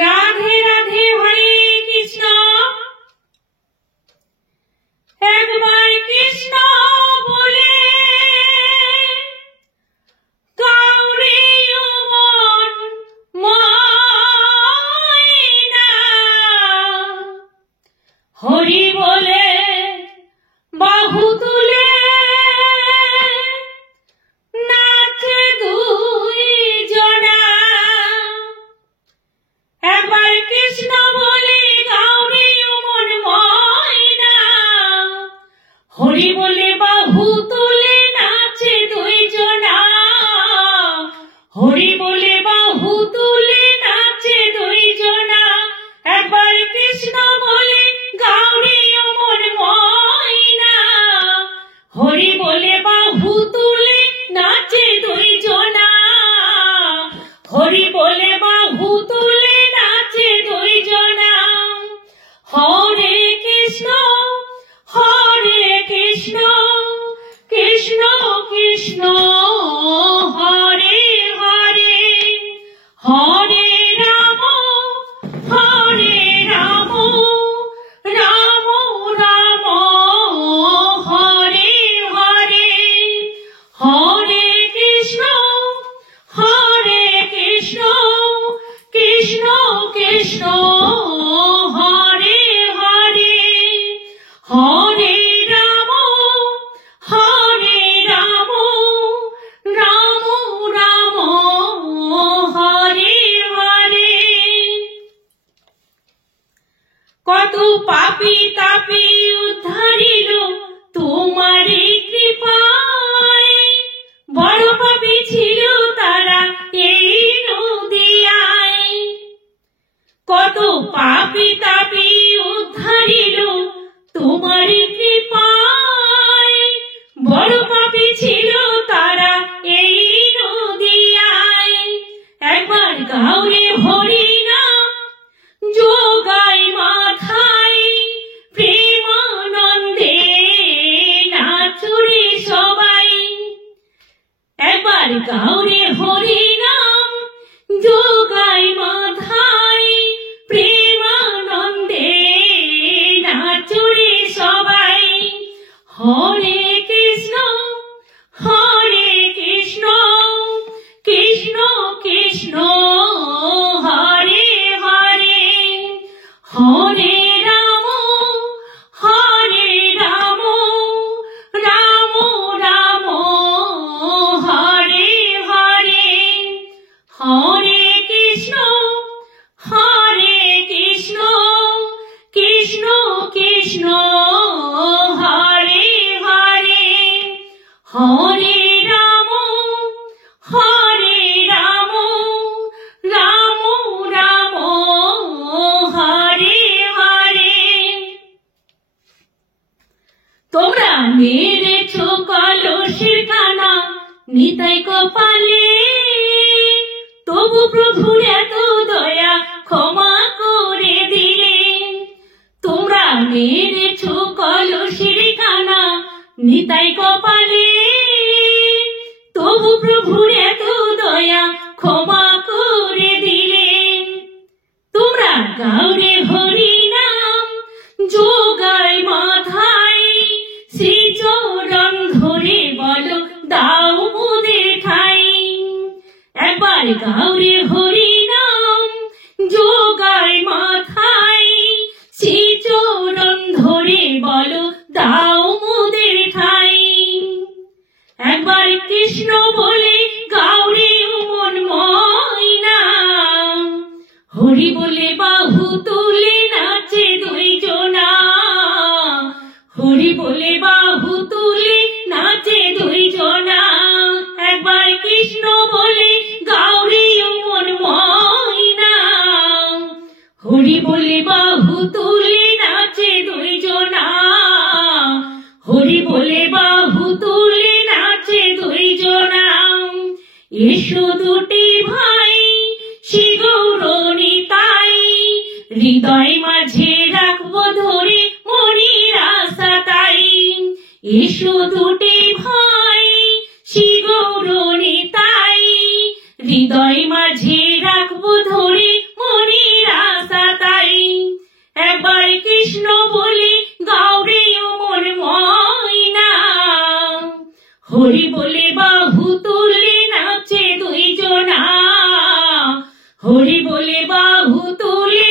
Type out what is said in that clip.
রাধে রাধে হরে কৃষ্ণ। একবার কৃষ্ণ বলে গৌরী মন ময়না, হরি বলে বাহু তুলে নাচে দুই জনা। একবার কৃষ্ণ বলে গৌরী মন ময়না, হরি বলে বাহু তুলে নাচে দুই জনা। হরি বলে বাহু তুলে নাচে দুই জনা। একবার কৃষ্ণ বলে গৌরী মন ময়না, হরি বলে বাহু তুলে নাচে দুই জনা। হরি বলে বাহু তুলে নাচে দুই জনা। হরে কৃষ্ণ হরে কৃষ্ণ, কৃষ্ণ কৃষ্ণ হরে হরে, হরে রাম রাম রাম হরে হরে। হরে কৃষ্ণ কৃষ্ণ কৃষ্ণ হরে হরে, হরে রাম রাম রাম হরে হরে। কত পাপী তাপী উদ্ধারিল তোমারই কৃপায়, বড় পাপী ছিল তারা এই নদিয়ায়। কত পাপী তাপী উদ্ধারিল তোমারই কৃপায়, বড় পাপী ছিল তারা এই নদিয়ায়। একবার গাওরে হরি নাম যোগায় মাথায়, প্রেমানন্দে নাচুরে সবাই। একবার গাওরে হরি নাম যোগায় মাথায়, প্রেমানন্দে নাচুরে সবাই। হরে কৃষ্ণ কৃষ্ণ কৃষ্ণ হরে হরে, হরে রাম রাম রাম হরে হরে। হরে কৃষ্ণ কৃষ্ণ কৃষ্ণ হরে হরে, হরে রাম রাম রাম হরে হরে। তোমরা মেরেছ কলসের কানা নিতাই কপালে, তবু প্রভুর এত দয়া ক্ষমা করে দিলে। তোমরা মেরেছ কলসের কানা নিতাই কপালে, তবু প্রভুর এত দয়া ক্ষমা করে দিলে। তোমরা গাওরে হরি নাম যোগায় মাথায়, শ্রীচরণ ধরে বলো দাও মোদের ঠাই। একবার গাওরে হরি নাম যোগায় মাথায়, শ্রীচরণ ধরে বলো দাও মোদের ঠাই। একবার কৃষ্ণ বলে গৌরী মন ময়না, হরি বলে বাহু তুলে নাচে দুই জনা। হরি বলে বাহু তুলে নাচে দুই জনা। একবার কৃষ্ণ বলে গৌরী মন ময়না, হরি বলে বাহু তুলে নাচে দুই জনা। হরি বলে বাহু তুলে নাচে দুই জনা। এসো দুটি ভাই শ্রী গৌরনিতাই, হৃদয় মাঝে রাখবো ধরে মনির আশা তাই। এসো দুটি ভাই শ্রী গৌরনিতাই, হৃদয় মাঝে রাখবো ধরে মনির হরি বলে বাহু তুলে